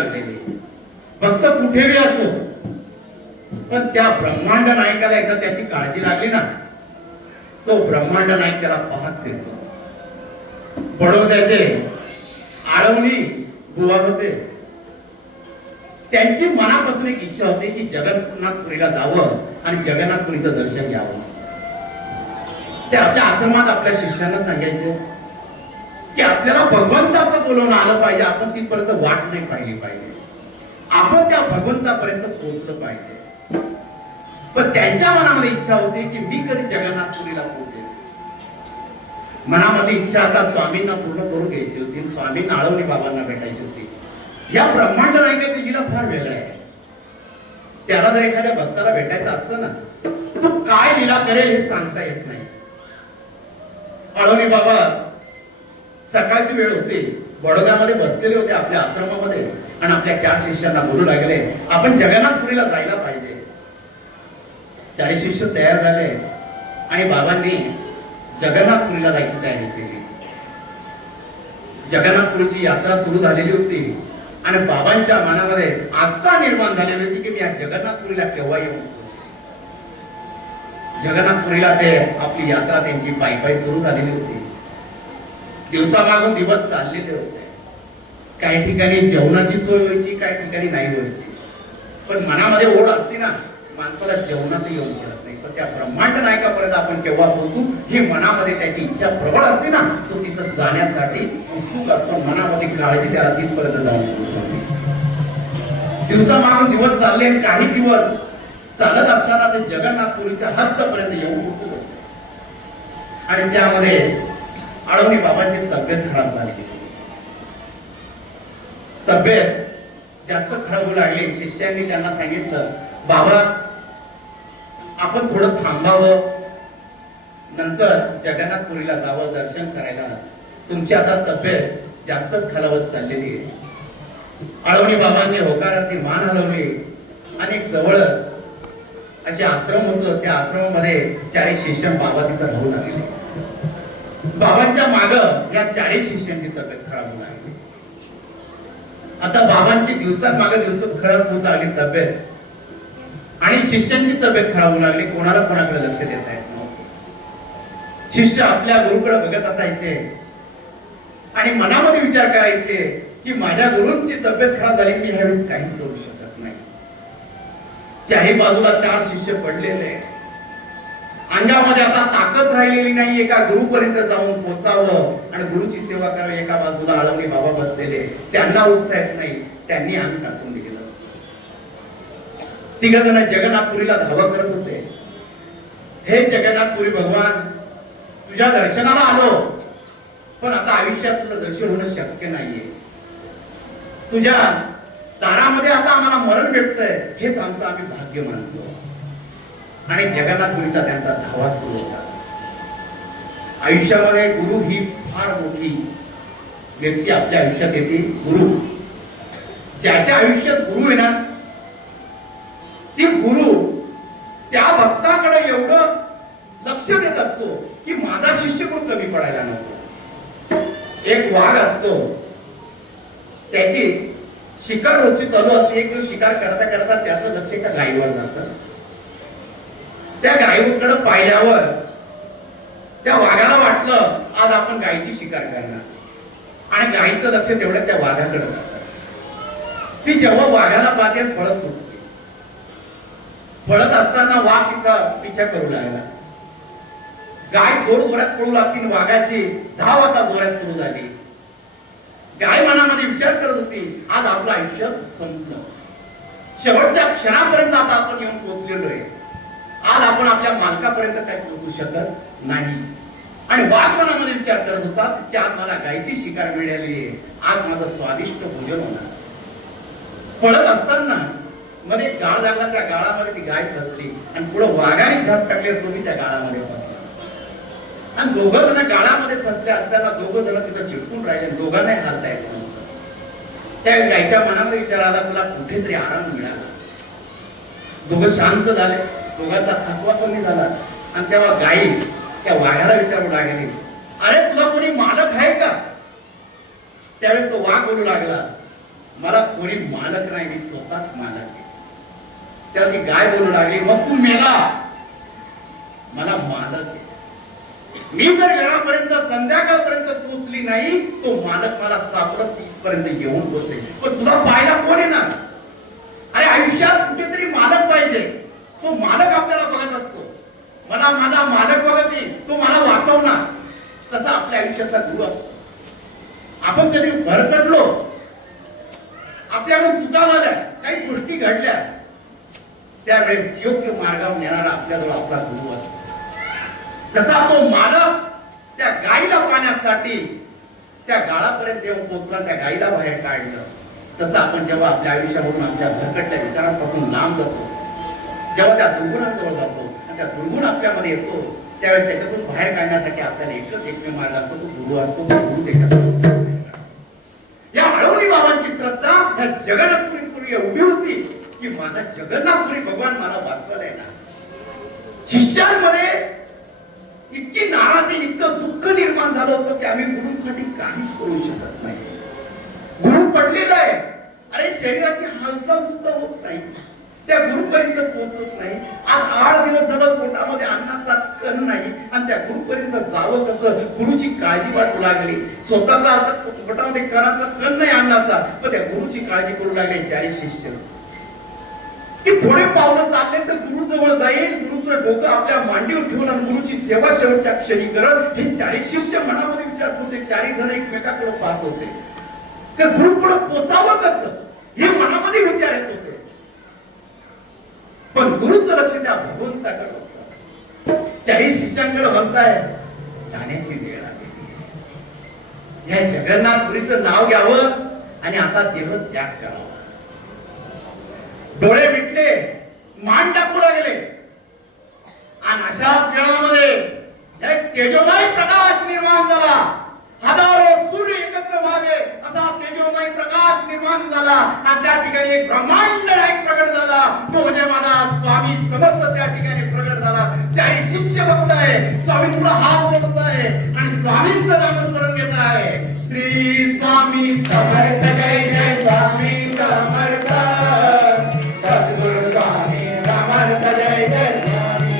फक्त फक्त कुठेही असो. पण त्या ब्रह्मांड नायकाला एकदा त्याची काळजी लागली ना तो ब्रह्मांड नायक त्याला पाहत फिरतो. बडोद्याचे आळवणी गोवामध्ये होते. त्यांची मनापासून एक इच्छा होती की जगन्नाथपुरीला जावं आणि जगन्नाथपुरीचं दर्शन घ्यावं. ते आपल्या आश्रमात आपल्या शिष्यांना सांगायचे की आपल्याला भगवंताचं बोलवणं आलं पाहिजे आपण तिथपर्यंत वाट नाही पाहिली पाहिजे. आपण त्या भगवंतापर्यंत पोहोचलं पाहिजे. पण त्यांच्या मनामध्ये इच्छा होती की मी कधी जगन्नाथपुरीला पोहोचेल मनामध्ये इच्छा आता स्वामींना पूर्ण करून घ्यायची होती स्वामी नाळवणी बाबांना भेटायची होती. या ब्रह्मांड नायकाची लीला फार वेगळा आहे. त्याला जर एखाद्या भक्ताला भेटायचं असतं ना तो काय लिला करेल हे सांगता येत नाही. आळवणी बाबा सकाळची वेळ होती. बडोद्यामध्ये बसलेले होते आपल्या आश्रमामध्ये आणि आपल्या चार शिष्यांना बोलू लागले आपण जगन्नाथपुरीला जायला पाहिजे. चाळीस शिष्य तयार झाले आणि बाबांनी जगन्नाथपुरीला जायची तयारी केली. जगन्नाथपुरीची यात्रा सुरू झालेली होती आणि बाबांच्या मनामध्ये आस्था निर्माण झालेली होती की मी या जगन्नाथपुरीला केव्हा येऊ जगन्नाथपुरीला ते आपली यात्रा त्यांची पायी पायी सुरू झालेली होती. दिवसामागून दिवस चाललेले होते. काही ठिकाणी जेवणाची सोय व्हायची काही ठिकाणी नाही व्हायची. पण मनामध्ये ओढ असते ना माणसाला जेवणात येऊन पडत नाही. तर त्या ब्रह्मांड नायकापर्यंत आपण केव्हा पोहोचू हे मनामध्ये त्याची इच्छा प्रबळ असते ना तो तिथं जाण्यासाठी उत्सुक असतो मनामध्ये काळजी त्याला तिथपर्यंत जाऊन पोहोचवते दिवसामागून दिवस चालले आणि काही दिवस चालत असताना ते जगन्नाथपुरीच्या हत्तपर्यंत येऊन पोहोचले. आणि त्यामध्ये आळवणी बाबांची तब्येत खराब झाली. तब्येत जास्त खराब होऊ लागली. शिष्यांनी त्यांना सांगितलं बाबा आपण थोडं थांबावं. नंतर जगन्नाथपुरीला जावं दर्शन करायला. तुमची आता तब्येत जास्तच खराबत चाललेली आहे. आळवणी बाबांनी होकारार्थी मान हलवली. आणि जवळ असे आश्रम होतं. त्या आश्रमामध्ये चारी शिष्य बाबा तिथं राहू लागले. बाबांच्या माग या चारही शिष्यांची तब्येत खराब होऊ लागली आता बाबांची दिवसात मागे दिवसात खराब होऊ लागली तब्येत. आणि शिष्यांची तब्येत खराब होऊ लागली कोणाला कोणाकडे लक्ष देता येत नव्हतं. शिष्य आपल्या गुरुकडे बघत असायचे. आणि मनामध्ये विचार करायचे की माझ्या गुरुंची तब्येत खराब झाली मी ह्यावेळेस काहीच करू शकत नाही. चारही बाजूला चार शिष्य पडलेले. अंगामध्ये आता ताकद राहिलेली नाही एका गुरुपर्यंत जाऊन पोचावं आणि गुरुची सेवा करावी एका बाजूला आळवणी बाबा बसलेले त्यांना उठता येत नाही त्यांनी आम्ही टाकून दिलं तिघ जण जगन्नाथपुरीला धावा करत होते. हे जगन्नाथपुरी भगवान तुझ्या दर्शनाला आलो पण आता आयुष्यात तुझं दर्शन होणं शक्य नाहीये. तुझ्या दारामध्ये आता आम्हाला मरण भेटतंय हेच आमचं आम्ही भाग्य मानतो. आणि जगन्नाथपुरीचा त्यांचा धावा सुरू होता. आयुष्यामध्ये गुरु ही फार मोठी व्यक्ती आपल्या आयुष्यात येते गुरु. ज्याच्या आयुष्यात गुरु आहे ना ती गुरु त्या भक्ताकडे एवढं लक्ष देत असतो की माझा शिष्यकृत कमी पडायला नको. एक वाघ असतो त्याची शिकार रोजची चालू असते एक दिवस शिकार करता करता त्याचं लक्ष एका गायीवर जातं. त्या गायीकडे पाहिल्यावर त्या वाघाला वाटलं आज आपण गायीची शिकार करणार. आणि गायीचं लक्ष तेवढं त्या वाघाकडे ती जेव्हा वाघाला पाहते फळत सुटते. फळत असताना वाघ तिचा पिछा करू लागला. गाय जोर जोरात पळू लागती वाघाची धाव आता जोरात सुरू झाली. गाय मनामध्ये विचार करत होती आज आपलं आयुष्य संपलं. शेवटच्या क्षणापर्यंत त्या मालकापर्यंत काय पोहोचू शकत नाही. आणि वाघ मनामध्ये विचार करत होता की आज मला गायची शिकार मिळाली आहे. आज माझं स्वादिष्ट भोजन होणार. पळत असताना मध्ये गाळ लागला त्या गाळामध्ये ती गाय फसली आणि पुढे वाघाने झाप टाकले तुम्ही त्या गाळामध्ये फसला. आणि दोघं जण गाळामध्ये फसले असताना दोघं जण तिथं चिटकून राहिले. दोघांनाही हालता येत नव्हतं. त्या गायच्या मनामध्ये विचार आला तुला कुठेतरी आराम मिळाला. दोघं शांत झाले. दोघांचा थकवा कमी झाला आणि तेव्हा गाई त्या वाघाला विचारू लागली अरे तुला कोणी मालक आहे का? त्यावेळेस तो वाघ बोलू लागला मला कोणी मालक नाही मी स्वतःच मालक आहे. तेव्हा ती गाय बोलू लागली मग तू मेला. मला मालक आहे. मी जर वेळापर्यंत संध्याकाळपर्यंत पोहोचली नाही तो मालक मला सापडत तिथपर्यंत येऊन पोहोचते पण तुला पाहायला कोण येणार? अरे आयुष्यात कुठेतरी मालक पाहिजे. तो मालक मला माझा मालक बघत नाही तो मला वाचवणार. तसा आपल्या आयुष्याचा गुरु आपण कधी भरकटलो आपल्याकडून चुका झाल्या काही गोष्टी घडल्या त्यावेळेस योग्य मार्गावर नेणारा आपल्याजवळ आपला गुरु असतो. जसा तो मालक त्या गाईला पाण्यासाठी त्या गाळापर्यंत जेव्हा पोचला त्या गाईला बाहेर काढलं तसं आपण जेव्हा आपल्या आयुष्यावरून आमच्या भरकटल्या विचारांपासून लांब जातो जेव्हा त्या दुर्गुणांजवळ जातो त्या दुर्गुण आपल्यामध्ये येतो त्यावेळेस त्याच्यातून बाहेर काढण्यासाठी आपल्याला एकच एकमेव मार्ग असतो तो गुरु असतो तो गुरु त्याच्यातून या अळवणी बाबांची श्रद्धा या जगन्नाथपुरी एवढी होती की माझा जगन्नाथपुरी भगवान मला वाचवायला ना शिष्यांमध्ये इतकी नाराजी इतकं दुःख निर्माण झालं होतं की आम्ही गुरुसाठी काहीच करू शकत नाही. गुरु पडलेला आहे. अरे शरीराची हालचाल सुद्धा होत नाही. त्या गुरुपर्यंत पोहोचत नाही. आठ दिवस झालं पोटामध्ये अन्नाचा कण नाही. आणि त्या गुरुपर्यंत जावं कसं? गुरुची काळजी वाटू लागली. स्वतःचा आता पोटामध्ये कणाचा कण नाही अन्नाचा. पण त्या गुरुची काळजी करू लागले चारी शिष्य. की थोडे पावलं चालले तर गुरु जवळ जाईल. गुरुचं डोकं आपल्या मांडीवर ठेवून आणि गुरुची सेवा शेवटच्या क्षणी करण हे चारी शिष्य मनामध्ये विचार होते. चारी जण एकमेकाकडे पाहत होते. तर गुरु पुढे पोचावं कसं? हे मनामध्ये त्यांच्याकडे म्हणताय जाण्याची वेळ आलेली आहे. या जगन्नाथपुरीचं नाव घ्यावं आणि आता देह त्याग करावा. डोळे मिटले मान टाकू लागले. आणि अशाच वेळामध्ये एक तेजोमय प्रकाश निर्माण झाला. हजारो सूर्य एकत्र व्हावे असा तेजोमय प्रकाश निर्माण झाला. आणि त्या ठिकाणी एक ब्रह्मांड नायक प्रकट झाला. तो म्हणजे माझा स्वामी समर्थ त्या ठिकाणी प्रकट झाला. त्याही शिष्य बघताय स्वामी पुढे हात आहे आणि स्वामींचं नामस्मरण घेत आहे. श्री स्वामी समर्थ जय जय स्वामी समर्थ. सद्गुरु स्वामी समर्थ जय जय स्वामी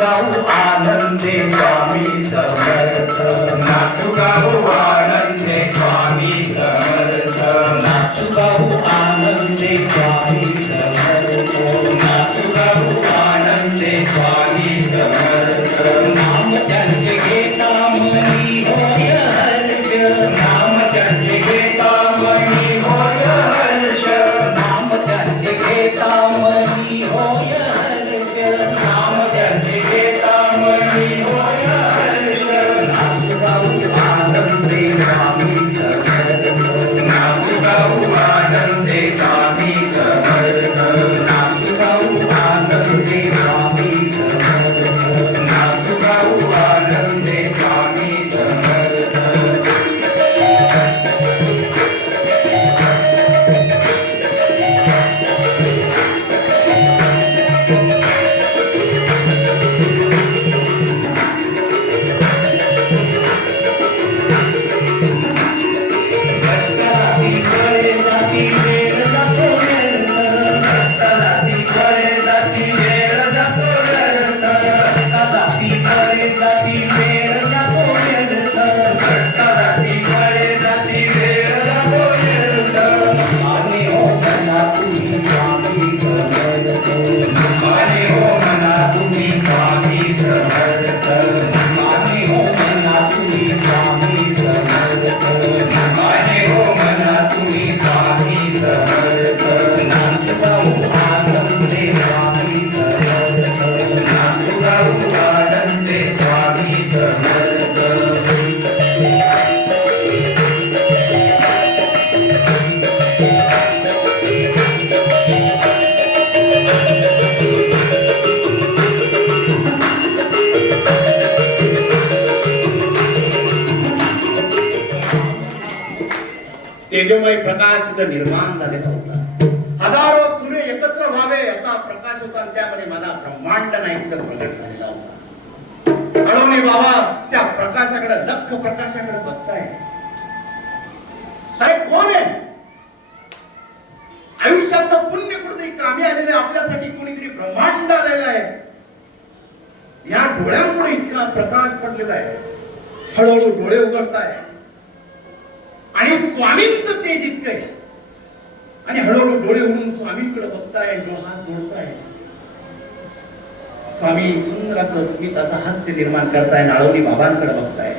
समर्थ. आनंदे स्वामी समर्थ. नाचू गाऊ Yeah. तेजोमय प्रकाश इथं निर्माण झालेला होता. हजारो सूर्य एकत्र व्हावे असा प्रकाश होता त्यामध्ये माझा ब्रह्मांड नाही तर प्रकट झालेला होता. अळवणी बाबा त्या प्रकाशाकडे लख प्रकाशाकडे बघताय. साहेब कोण आहे? आयुष्यात पुण्य कुठेतरी कामी आलेले आपल्यासाठी कोणीतरी ब्रह्मांड आलेलं आहे. या डोळ्यांमुळे इतका प्रकाश पडलेला आहे. हळूहळू डोळे उघडताय. आणि स्वामी तेज इतकं आणि हळूहळू डोळे उघडून स्वामींकडे बघताय डोळा हात जोडताय. स्वामी सुंदराचं स्मिताचं हास्य निर्माण करताय नाळवणी बाबांकडे बघताय.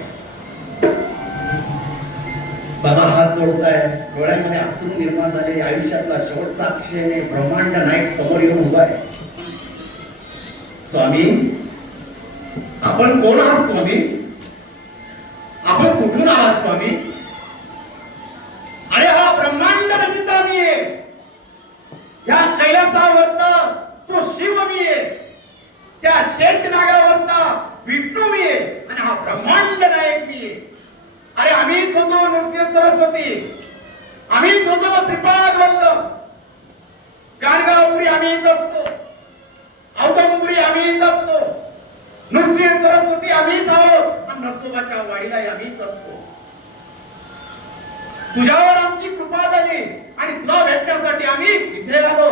बाबा हात जोडताय डोळ्यामध्ये अश्रू निर्माण झाले आयुष्यातला शेवटचा अक्षय ब्रह्मांड नाईक समोर येऊन उभा आहे. स्वामी आपण कोण आहात स्वामी? आपण कुठून आहात स्वामी? ब्रह्मांड रचिता मी आहे. या कैलासावरचा तो शिव मी आहे. त्या शेष शेषनागावरचा विष्णू मी आहे. आणि हा ब्रह्मांड नायक मी आहे. अरे आम्हीच होतो नृसिंह सरस्वती. आम्हीच होतो श्रीपाद वल्लभ. गाणगापुरी आम्हीच असतो. औदंपुरी आम्हीच असतो. नृसिंह सरस्वती आम्हीच आहोत. आणि नरसोबाच्या वाडीला आम्हीच असतो. तुझ्यावर आमची आणि तुला भेटण्यासाठी आम्ही इथे आलो.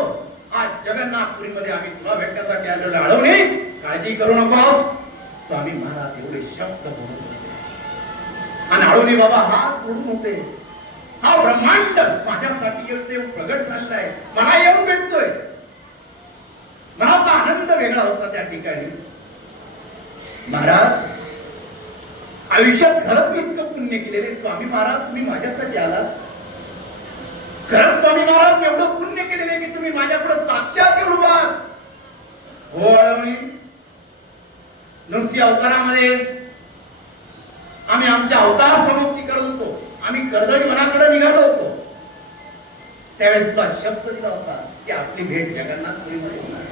आज जगन्नाथपुरीमध्ये आम्ही तुला भेटण्यासाठी आलेलो आळवणे काळजी करू नकोस. स्वामी महाराज एवढे शब्द बोलत होते. आणि आळवणे बाबा हा सोडून होते? हा ब्रह्मांड माझ्यासाठी येते प्रगट झालेला आहे. मला येऊन भेटतोय. मनाचा आनंद वेगळा होता त्या ठिकाणी. महाराज आयुष्यात खरंच मी इतकं पुण्य केलेले स्वामी महाराज तुम्ही माझ्यासाठी आलात. खरंच स्वामी महाराज एवढं पुण्य केलेले की तुम्ही माझ्याकडं साक्षात येऊन उभा हो अळवणी नृसिंह अवतारामध्ये आम्ही आमच्या अवतार समाप्ती करत होतो. आम्ही कर्दळी मनाकडे निघालो होतो. त्यावेळेस तुला शब्द दिला होता की आपली भेट जगन्नाथपुरीमध्ये होणार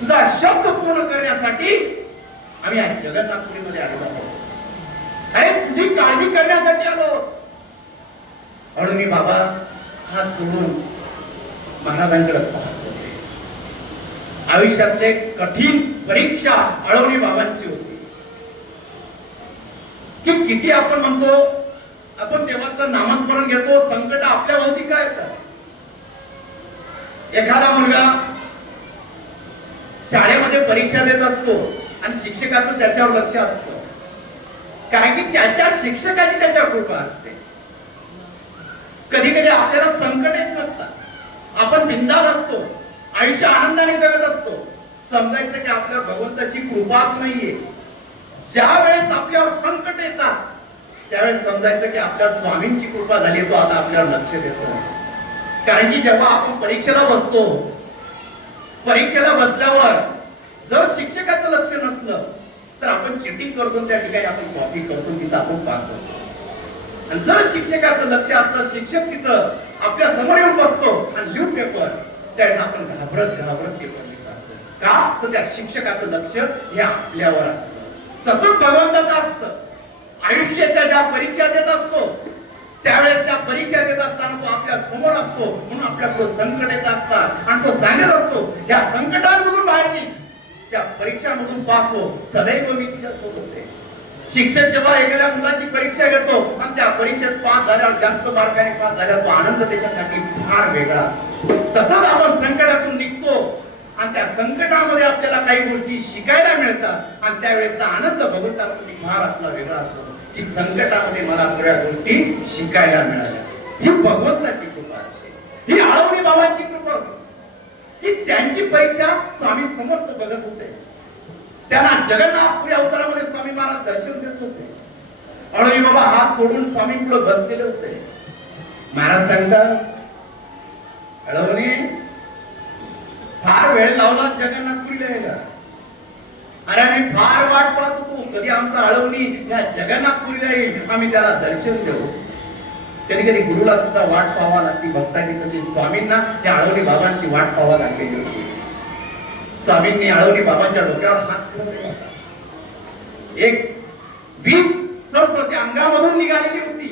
तुझा शब्द पूर्ण करण्यासाठी आम्ही आज जगन्नाथपुरीमध्ये आलो आहोत. अरे तुझी काळजी करण्यासाठी आलो. म्हणून मी बाबा हात सोडून महाराजांकडे पाहत होते. आयुष्यातले कठीण परीक्षा अळवणी बाबांची होती. की किती आपण म्हणतो आपण देवाचं नामस्मरण घेतो संकट आपल्या भोवती काय येतात? एखादा मुलगा शाळेमध्ये परीक्षा देत असतो आणि शिक्षकाचं त्याच्यावर लक्ष असतं. कारण की त्याच्या शिक्षकाची त्याच्यावर कृपा असते. कधी कधी आपल्याला संकट येत नसतात. आपण बिंदास असतो. आयुष्य आनंदाने जगत असतो. समजायचं की आपल्या भगवंताची कृपाच नाहीये. ज्या वेळेस आपल्यावर संकट येतात त्यावेळेस समजायचं की आपल्या स्वामींची कृपा झाली तो आता आपल्यावर लक्ष देतो. कारण की जेव्हा आपण परीक्षेला बसतो परीक्षेला बसल्यावर जर शिक्षकाचं लक्ष नसलं तर आपण चिटिंग करतो त्या ठिकाणी आपण कॉपी करतो तिथं आपण पास होतो. आणि जर शिक्षकाचं लक्ष असलं शिक्षक तिथं आपल्यासमोर येऊन बसतो आणि लिहून पेपर त्यावेळेस आपण घाबरत घाबरत पेपर का? तर त्या शिक्षकाचं लक्ष हे आपल्यावर असतं. तसंच भगवंताचं असतं. आयुष्याच्या ज्या परीक्षा देत असतो त्यावेळेस त्या परीक्षा देत असताना तो आपल्यासमोर असतो म्हणून आपल्याकडे संकट येत असतात. आणि तो सांगत असतो या संकटांमधून बाहेर निघ. त्या परीक्षांमधून पास हो. सदैव मी तुझ्या सोबत आहे. शिक्षक जेव्हा एखाद्या मुलाची परीक्षा घेतो आणि त्या परीक्षेत पास झाल्यावर जास्त मार्काने पास झाल्यावर तो आनंद त्याच्यासाठी फार वेगळा. तसंच आपण संकटातून निघतो आणि त्या संकटामध्ये आपल्याला काही गोष्टी शिकायला मिळतात आणि त्यावेळेचा आनंद भगवंतामध्ये फार आपला वेगळा असतो. की संकटामध्ये मला सगळ्या गोष्टी शिकायला मिळाल्या. ही भगवंताची कृपा असते ही आळवणी बाबांची कृपा होती. की त्यांची परीक्षा स्वामी समर्थ बघत होते. त्यांना जगन्नाथपुरी अवतारामध्ये स्वामी महाराज दर्शन देत होते. अळवी बाबा हात सोडून स्वामी पुढे बसलेले होते. महाराज सांगतात अळवणी फार वेळ लावला जगन्नाथपुरीला यायला अरे आम्ही फार वाट पाहत होतो. कधी आमचा अळवणी या जगन्नाथपुरीला येईल आम्ही त्याला दर्शन देऊ. कधी कधी गुरुला सुद्धा वाट पाहावा लागते. भक्ताची तशी स्वामींना त्या अळवणी बाबांची वाट पाहावा लागलेली होती. स्वामींनी आळवली बाबांच्या डोक्यावर हात ठेवलेला होता. एक भीत सरस्वती अंगामधून निघालेली होती.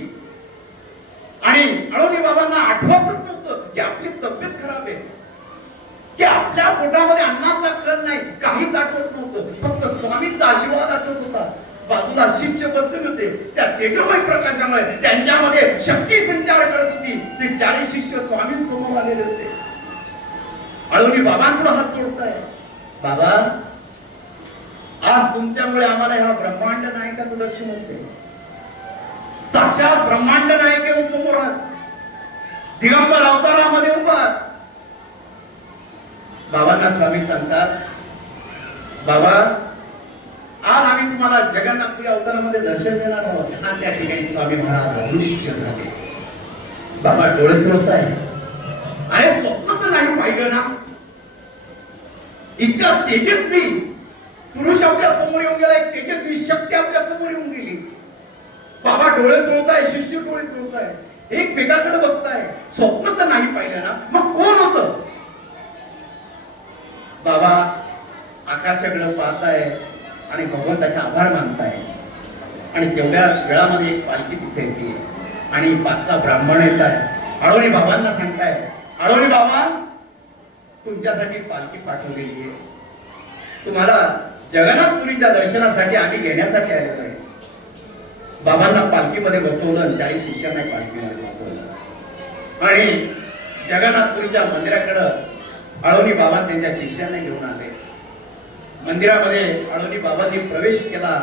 आणि अळवणी बाबांना आठवतच नव्हतं की आपली तब्येत खराब आहे. की आपल्या पोटामध्ये अन्नाचा कल नाही काहीच आठवत नव्हतं. फक्त स्वामींचा आशीर्वाद आठवत होता. बाजूला शिष्यबद्दल होते. त्या तेजोमय प्रकाशामुळे त्यांच्यामध्ये शक्ती संचार करत होती. ते चारही शिष्य स्वामी समोर आलेले होते. अळवणी बाबांकडे हात जोडताय बाबा आज तुमच्यामुळे आम्हाला ह्या ब्रह्मांड नायकाचं दर्शन होते साक्षात ब्रह्मांड नायके समोर आहात. दिगंबर अवतारामध्ये उभा बाबांना स्वामी सांगतात बाबा आज आम्ही तुम्हाला जगन्नाथपुरी अवतारामध्ये दर्शन देणार आहोत. हा त्या ठिकाणी स्वामी महाराज अदृश्य झाले. बाबा डोळे होत आहे अरे स्वप्न तर नाही पाहिलं ना. इतका तेजस्वी पुरुष आपल्यासमोर येऊन गेला एक तेजस्वी शक्ती आपल्यासमोर येऊन गेली. डोळे चोळताय शिष्य डोळे चोळताय एकमेकाकडे बघताय. स्वप्न तर नाही पाहिलं ना मग कोण होत? बाबा आकाशाकडे पाहताय आणि भगवंताचे आभार मानताय. आणि तेवढ्या वेळामध्ये एक पालखी तिथे येते. आणि पाच सहा ब्राह्मण येत आहे बाबांना सांगताय आळोणी बाबा तुमच्यासाठी पालखी पाठवलेली आहे. तुम्हाला जगन्नाथपुरीच्या दर्शनासाठी आम्ही घेण्यासाठी आलेलो आहे. बाबांना पालखीमध्ये बसवलं चाळीस शिष्यांना पालखीमध्ये बसवलं. आणि जगन्नाथपुरीच्या मंदिराकडं आळवणी बाबा त्यांच्या शिष्यांना घेऊन आले. मंदिरामध्ये आळवणी बाबांनी प्रवेश केला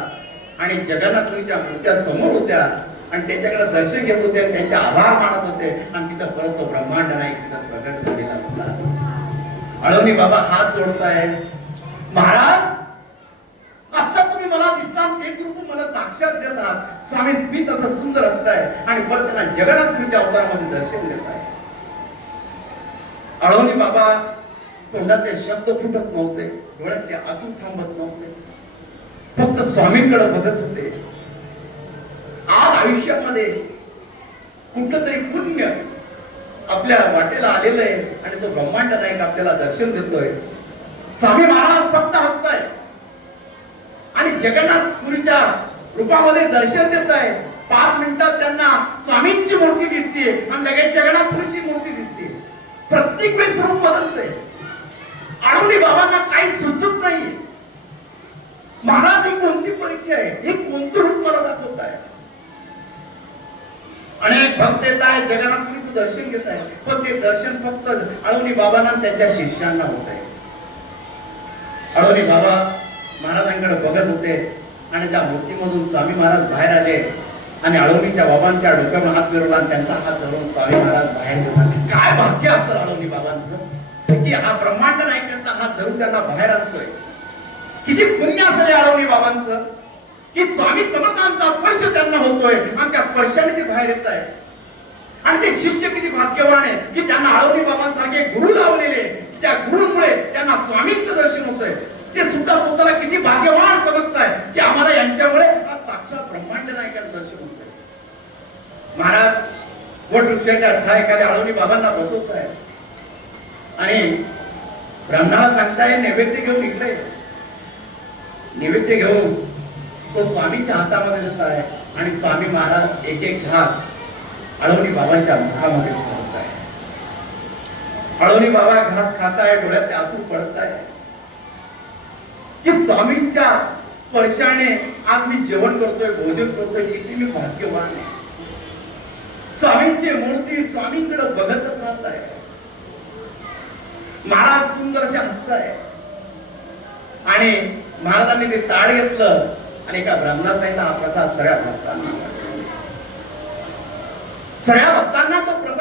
आणि जगन्नाथपुरीच्या मूर्त्या समोर होत्या आणि त्यांच्याकडे दर्शन घेत होते आणि त्यांचे आभार मानत होते. आणि तिथं परत तो ब्रह्मांड नाही तिथं प्रकट झालेला होता अळवणी बाबा हात जोडताय महाराज आता तुम्ही मला दिसता तेच रूप मला साक्षात देतात स्वामी स्मित असं सुंदर असताय आणि परत त्यांना जगन्नाथपुरीच्या अवतारामध्ये दर्शन देत आहे. अळवणी बाबा तोंडातले शब्द फुटत नव्हते डोळ्यातले आसू थांबत नव्हते. फक्त स्वामींकडे बघत होते. आज आयुष्यामध्ये कुठलं तरी पुण्य आपल्या वाटेला आलेलं आहे आणि तो ब्रह्मांड नाईक आपल्याला दर्शन देतोय. स्वामी महाराज फक्त हसताय आणि जगन्नाथपुरीच्या रूपामध्ये दर्शन देत आहे. पाच मिनिटात त्यांना स्वामींची मूर्ती दिसते आणि लगेच जगन्नाथपुरीची मूर्ती दिसते प्रत्येक वेळेस रूप बदलते आळवणी बाबांना काही सुचत नाही महाराज ही कोणती परीक्षा आहे? हे कोणतं रूप मला दाखवत आहे? अनेक भक्त येत आहे जगन्नाथपुरीचं दर्शन घेत आहे. पण ते दर्शन फक्त आळवणी बाबांना त्यांच्या शिष्यांना होत आहे. आळवणी बाबा महाराजांकडे बघत होते. आणि त्या मूर्तीमधून स्वामी महाराज बाहेर आले. आणि अळवणीच्या बाबांच्या डोक्यावर हात फिरवला आणि त्यांचा हात धरून स्वामी महाराज बाहेर निघाले काय भाग्य असतं अळवणी बाबांचं? की हा ब्रह्मांड नाही त्यांचा हात धरून त्यांना बाहेर आणतोय. किती पुण्य असेल अळवणी बाबांचं? की स्वामी समर्थांचा स्पर्श त्यांना होतोय आणि त्या स्पर्शाने ते बाहेर येत आहे आणि ते शिष्य किती भाग्यवान आहे की त्यांना अळवणी बाबांसारखे गुरु लावलेले त्या गुरुमुळे त्यांना स्वामींचं दर्शन होतंय. ते सुद्धा स्वतःला किती भाग्यवान समजताय की आम्हाला यांच्यामुळे हा साक्षात ब्रह्मांड नायकाचं दर्शन होतंय. महाराज वट वृक्षाच्या एखाद्या आळवणी बाबांना बसवत आहे आणि ब्रह्माला सांगताय नैवेद्य घेऊन इकडे नैवेद्य घेऊन तो स्वामीच्या हातामध्ये आहे आणि स्वामी महाराज एक एक घास अळवणी बाबांच्या मुखामध्ये आहे अळवणी बाबा घास खाताय डोळ्यात आसू पडत आहे की स्वामींच्या स्पर्शाने आज मी जेवण करतोय भोजन करतोय किती मी भाग्यवान आहे. स्वामींची मूर्ती स्वामींकडे बघतच राहत आहे. महाराज सुंदर असे हसताय आणि महाराजांनी ते ताळ घेतलं आणि एका ब्राह्मणाचा हा प्रसाद सगळ्या भक्तांना सगळ्या भक्तांना तो प्रसाद